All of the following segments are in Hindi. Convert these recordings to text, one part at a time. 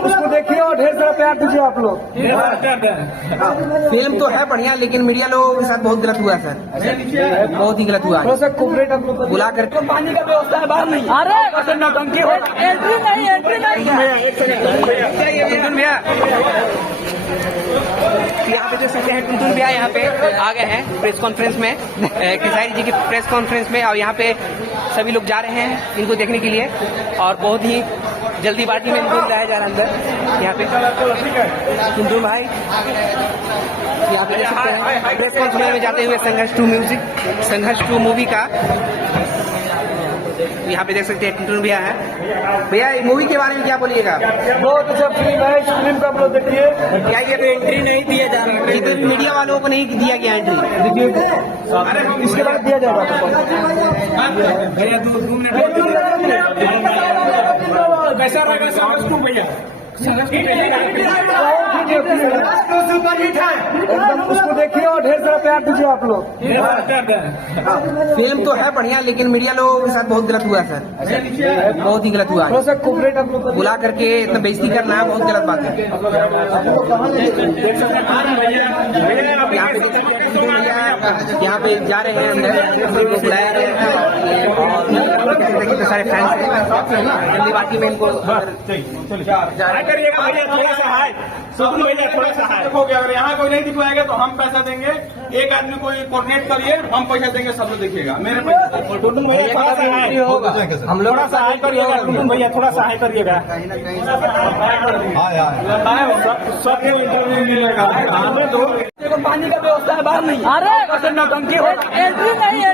उसको देखिए और ढेर सारा प्यार दीजिए आप लोग। फिल्म तो है बढ़िया, लेकिन मीडिया लोगों के साथ बहुत गलत हुआ है सर, बहुत ही गलत हुआ है। थोड़ा सा कोऑपरेट आप लोग बुला कर पानी का व्यवस्था है बाहर नहीं। अरे नौटंकी हो, एंट्री नहीं भैया यहाँ पे देख सकते हैं टुनटुन भैया यहाँ पे आ गए हैं प्रेस कॉन्फ्रेंस में, खेसारी जी की प्रेस कॉन्फ्रेंस में, और यहाँ पे सभी लोग जा रहे हैं इनको देखने के लिए, और बहुत ही जल्दीबाजी में इनको लाया जा रहा है अंदर। यहाँ पे टुनटुन भाई यहाँ पे देख सकते हैं प्रेस कॉन्फ्रेंस में जाते हुए संघर्ष 2 म्यूजिक, संघर्ष 2 मूवी का। यहाँ पे देख सकते हैं टुनटुन भैया है। भैया मूवी के बारे में क्या बोलिएगा? बहुत अच्छा फिल्म है, इस फिल्म को आप लोग देखिए। क्या ये एंट्री नहीं दिया जा रहा है, किसी भी मीडिया वालों को नहीं दिया गया एंट्री, देखिए इसके बाद दिया जाएगा आपको। कैसा रहेगा संघर्ष 2 भैया? एकदम उसको देखिए और ढेर सारा प्यार दीजिए आप लोग। फिल्म तो है बढ़िया, लेकिन मीडिया लोगों के साथ बहुत गलत हुआ है सर, बहुत ही गलत हुआ थोड़ा है। सा कोऑपरेट आप लोग बुला करके इतना बेइज्जती करना है, बहुत गलत बात है। यहाँ पे जा रहे हैं अंदर, इनको बुलाया गया है और कितने सारे फैंस हैं, जल्दीबाजी में इनको थोड़ा सा देखोगे, अगर यहाँ कोई नहीं दिखवाएगा तो हम पैसा देंगे। एक आदमी कोई कोऑर्डिनेट करिए, हम पैसा देंगे, सब लोग देखिएगा। मेरे टुनटुन भैया थोड़ा सा होगा, हम लोग थोड़ा सहाय करिएगा। टुनटुन भैया थोड़ा सहाय करिएगा, सबके इंटरव्यू मिलेगा। पानी का व्यवस्था है बाहर नहीं। अरे नौटंकी हो, एंट्री नहीं है।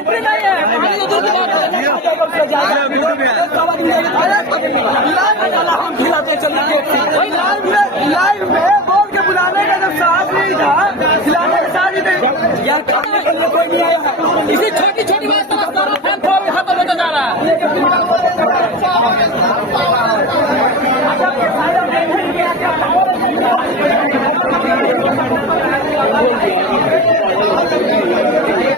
हम खिलाते चलिए लाइव में बोल के बुलाने का जब साहस नहीं था, खिलाने का साथ ही नहीं यार, खाने के लिए कोई नहीं आया। इसी छोटी छोटी बात खत्म होता जा रहा है।